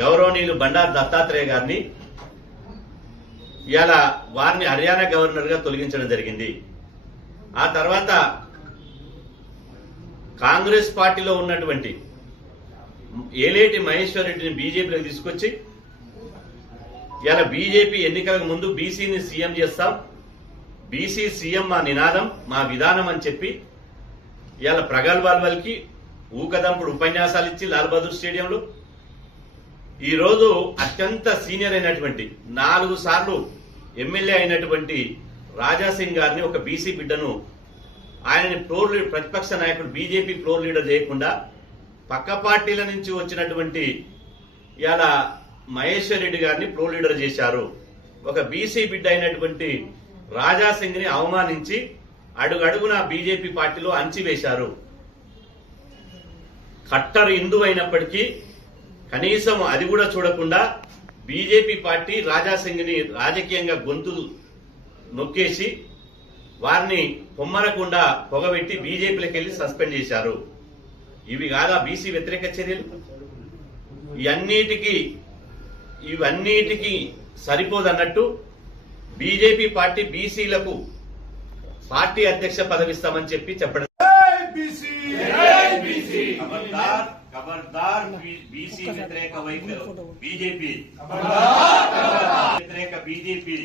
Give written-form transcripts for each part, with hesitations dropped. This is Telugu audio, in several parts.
గౌరవనీయులు బండారు దత్తాత్రేయ గారిని ఇవాళ వారిని హర్యానా గవర్నర్ గా తొలగించడం జరిగింది. ఆ తర్వాత కాంగ్రెస్ పార్టీలో ఉన్నటువంటి ఏలేటి మహేశ్వర్ రెడ్డిని బీజేపీలోకి తీసుకొచ్చి ఇవాళ బీజేపీ ఎన్నికలకు ముందు బీసీని సీఎం చేస్తాం, బీసీ సీఎం మా నినాదం మా విధానం అని చెప్పి ఇవాళ ప్రగల్భాలు పలికి ఊకదంపుడు ఉపన్యాసాలు ఇచ్చి లాల్ బహదూర్ స్టేడియంలో ఈ రోజు అత్యంత సీనియర్ అయినటువంటి 4 సార్లు ఎమ్మెల్యే అయినటువంటి రాజాసింగ్ గారిని ఒక బీసీ బిడ్డను ఆయనని ఫ్లోర్ లీడర్ ప్రతిపక్ష నాయకుడు బీజేపీ ఫ్లోర్ లీడర్ చేయకుండా పక్క పార్టీల నుంచి వచ్చినటువంటి ఇవాళ మహేశ్వర్ రెడ్డి గారిని ఫ్లోర్ లీడర్ చేశారు. ఒక బీసీ బిడ్డ అయినటువంటి రాజాసింగ్ ని అవమానించి అడుగడుగున బీజేపీ పార్టీలో అంచివేశారు. కట్టర్ హిందూ అయినప్పటికీ కనీసం అది కూడా చూడకుండా బీజేపీ పార్టీ రాజాసింగ్ ని రాజకీయంగా గొంతు నొక్కేసి వారిని పొమ్మనకుండా పొగబెట్టి బీజేపీలోకి వెళ్లి సస్పెండ్ చేశారు. ఇవి కాదా బీసీ వ్యతిరేక చర్యలు? ఇవన్నిటికీ సరిపోదన్నట్టు బీజేపీ పార్టీ బీసీలకు పార్టీ అధ్యక్ష పదవిస్తామని చెప్పడం खबरदार बीसी व्यतिरेक बीजेपी व्यतिरेक बीजेपी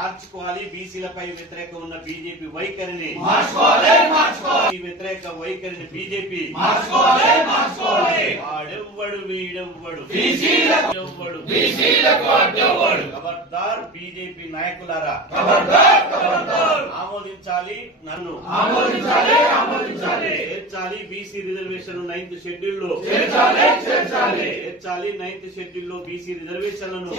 మార్చుకోవాలి. బీసీలపై వ్యతిరేక ఉన్న బీజేపీ వైఖరిని వ్యతిరేక వైఖరిని బీజేపీ వాడెవ్వడు వీడెవ్వడు ఖబర్దార్ బీజేపీ నాయకులారా ఆమోదించాలి, నన్ను చేర్చాలి. బీసీ రిజర్వేషన్ 9th షెడ్యూల్ లో చేర్చాలి. 9th షెడ్యూల్ లో బీసీ రిజర్వేషన్లను